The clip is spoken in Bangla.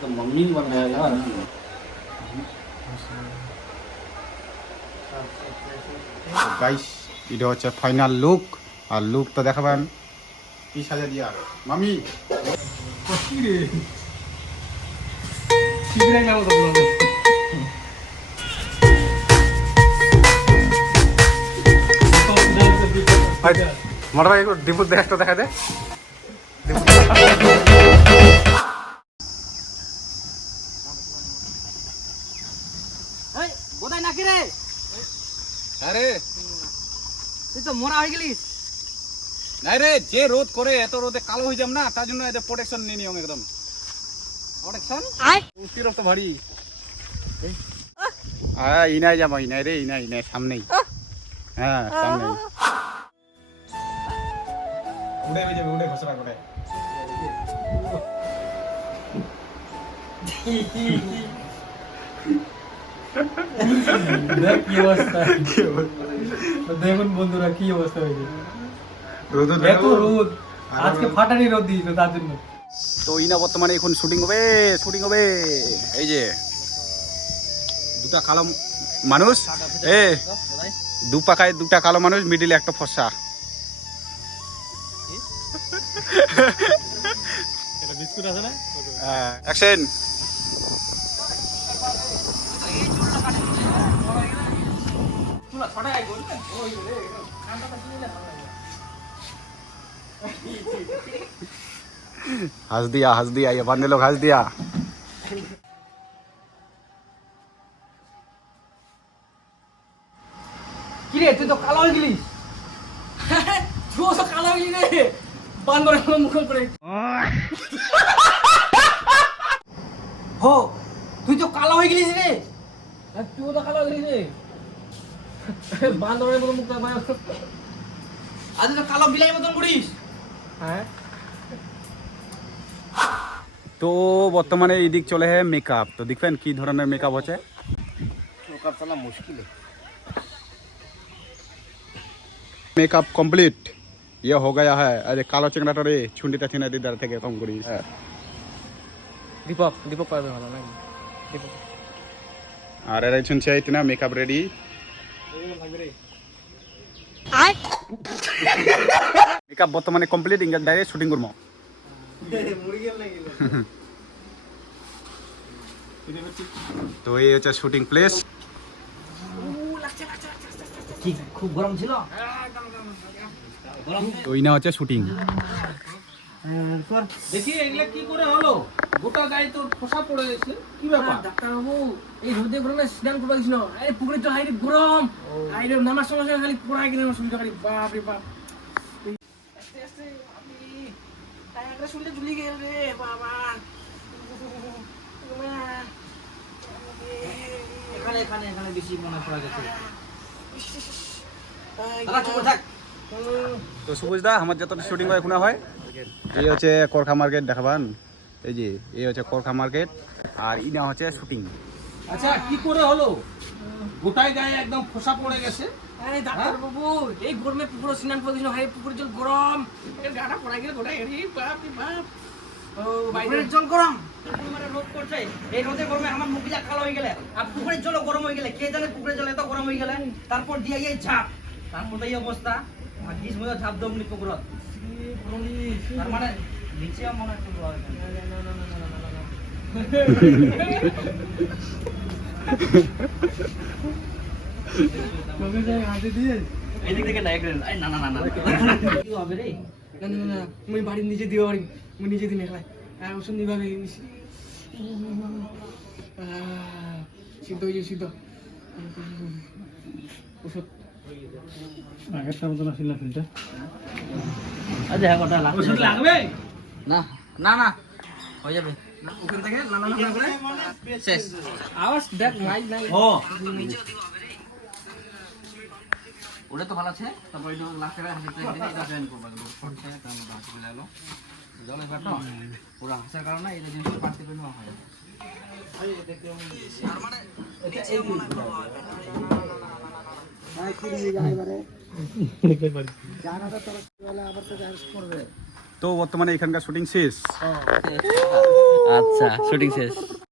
तो मम्मी ने बनाया यार গাইস এটা হচ্ছে ফাইনাল লুক আর লুক তো দেখাবেন কি সাজা দিয়া মামি মোটা ভাই ডিপুর দেখ একটা দেখা দে আরে তুই তো মরা হয়ে গেলিস। নাই রে যে রোদ করে এত রোদে কালো হয়ে যাম না তার জন্য এদের প্রোটেকশন নিয়ে নিয়ম একদম। প্রোটেকশন অতিরিক্ত ভারী। হ্যাঁ ইনাই যাব ইনাই রে ইনাই ইনাই সামনেই। হ্যাঁ সামনেই। উড়ে যাবে উড়ে ঘোষণা করে। দেখুন বন্ধুরা কি অবস্থা। হয়েছে এত রোদ আজকে ফাটানি রোদ দিয়েছিল তার জন্য তো ইনা বর্তমানে এখন শুটিং হবে শুটিং হবে এই যে দুটা কালো মানুষ এ দু দুটা কালো মানুষ মিডিলে একটা ফসা অ্যাকশন हंस दिया हंस दिया ये बंदे लोग हंस दिया কি রে তুই তো কালো হয়ে গেলিস তুই তো কালো হয়ে গেলি রে বান্দরের মতো মুখ করে হো তুই তো কালো হয়ে গেলিস রে আর তুইও তো কালো হয়ে গেলিস রে বান্দরের মতো মুখ করে আজ তো কালো বিলাই মতন করিস। হ্যাঁ। তো বর্তমানে এইদিক চলে হ্যাঁ মেকআপ তো দেখবেন কি ধরনের মেকআপ হচ্ছে? মেকআপ কমপ্লিট ইয়ে হো গয়া হ্যাঁ আরে কালো চিংড়াটা রে ছুন্ডিটা ছিনা দিদার থেকে কম করি হ্যাঁ। দীপক দীপক পারবে ভালো নাকি? দীপক। আর এরা শুনছে এই না মেকআপ রেডি মেকআপ বর্তমানে কমপ্লিট ইংরেজ ডাইরেক্ট শুটিং করব। তো এই হচ্ছে শুটিং প্লেস খুব গরম ছিল তো এই না হচ্ছে শুটিং দেখি কি করে হলো? গোটা গায়ে তো ফসা পড়ে গেছে। কি ব্যাপার? ডাক্তারবাবু এই রোদে গরমে স্নান করবা গেছিল আরে পুকুরে তো হাইরে গরম। হাইরে নামার সময় সময় খালি পোড়াই গেলে আমার শরীরটা খালি বাপ রে বাপ। আস্তে আস্তে আমি টায়ারটা শুনলে ঝুলি গেল রে বাবা। এখানে এখানে এখানে বেশি মনে পড়া গেছে। দাদা চুপ থাক। তো সুবুজ দা আমার যতটা শুটিং হয় এখনও হয়। এই হচ্ছে করখা মার্কেট দেখাবান। এই যে এই হচ্ছে করখা মার্কেট আর ইনা হচ্ছে শুটিং। আচ্ছা কি করে হলো? গোটায় গায়ে একদম ফসা পড়ে গেছে। আরে ডাক্তার বাবু এই গরমে পুকুরে স্নান করে গেছিল হাই পুকুরের জল গরম। এর গাটা পড়া গেলে গোটাই আরে বাপ রে বাপ। ও বাইরের জল গরম। মানে রোদ করছে। এই রোদে গরমে আমার মুখটা কালো হয়ে গেলে আর পুকুরের জল গরম হয়ে গেলে কে জানে পুকুরের জল এত গরম হয়ে গেলে? তারপর দিয়ে এই ঝাপ। তারপর এই অবস্থা। আর গ্রীষ্ম ঝাপ দমনি পুকুরত। তার মানে নিচে মনে হয় একটু মুই বাড়ির নিচে দিও পারি মুই নিচে দিন একলাই আর ওষুধ নিবা সিদ্ধ হয়ে সিদ্ধ ওষুধ আগেরটার মতন আসিল না ফিল্টার আচ্ছা হ্যাঁ কটা লাগবে ওষুধ লাগবে না না না। হয়ে যাবে। ওখান থেকে না না না করে শেষ। আওয়াজ দেখ নাই নাই ও। ওটা তো ভালো আছে। তারপর এটা হাসি প্লেট দিয়ে এটা জয়েন করবা। ফোনটা কারণ হাসি প্লেট এলো। জলে ব্যাপারটা পুরো হাসার কারণে এই জিনিস পারতে পেলে হয়। তো বর্তমানে এখানকার শুটিং শেষ। আচ্ছা শুটিং শেষ।